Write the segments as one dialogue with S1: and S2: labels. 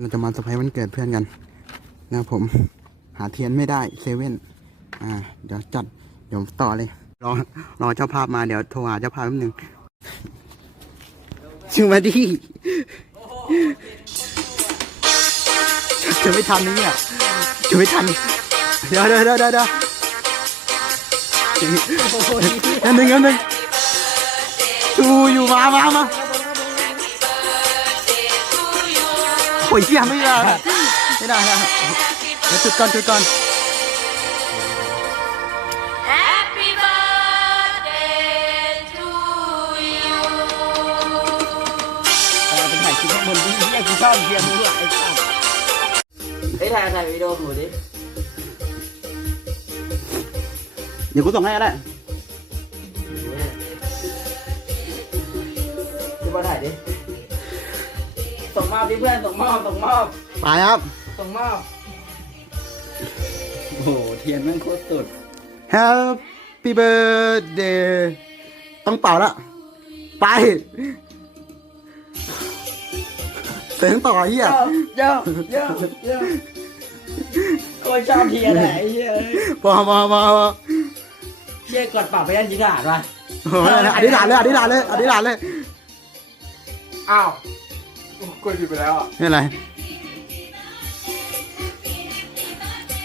S1: เราจะมาเซอร์ไพรส์วันเกิดเพื่อนกันนะผมหาเทียนไม่ได้เซเว่นอ่าเดี๋ยวจัดเดี๋ยวต่อเลยรอรอเจ้าภาพมาเดี๋ยวโทรหาเจ้าภาพแป๊บนึงชื่อมาดิจะไม่ทันนี่เนี่ยจะไม่ทันเดี๋ยวเดี๋ยวเดี๋ยวเดี๋ยวเดี๋ยวอันหนึ่งอันหนึ่งชูอยู่มามามา โอ้ยเหี้ยไม่ได้ไม่ได้ไม่ได้เดี๋ยวจุดก่อน
S2: สัตว์ไอ้ถ่ายถ่ายวิดีโอหนูดิ
S1: เดี๋ยวกูส่งให้ก็ได้
S2: ดูมาถ่ายดิส่งมอบดิเพื่อนส่งมอบส่งมอบ
S1: ไปครับ
S2: ส่งมอบโอ้โหเทียนแม่งโคตรสุด
S1: Happy birthday ต้องเป่าละ ไปเสียงต่อเฮีย
S2: เยอะเยอะเยอะโอ้ยชอบเทียนไหนเฮีย
S1: พอพอพอพอ
S2: เฮียกดปรับไปยันจีขาดวะ
S1: โอ้ยอธิษฐานเลยอธิษฐานเลยอธิษฐานเลย
S3: อ้าว กดผิดไปแล้วอะ
S1: นี่อะไร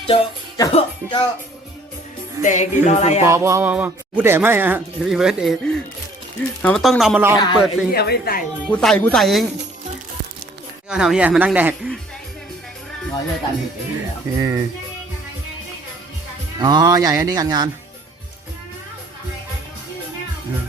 S2: เจ้าเจ้าเจ้าแดงดีรออะไร
S1: พอ
S2: อะ
S1: พอพอพอกูแดกไม่ฮะ Happy birthday เราต้องนำมาลองเปิดสิ่ง
S2: เฮียไม่ใส่
S1: กูใส่กูใส่เองก็ทำเฮียมานั่งแดก
S2: ร้อยเฮียตามผิดไอ้เฮีย
S1: เอออ๋อ ใหญ่อันนี้การงานเออ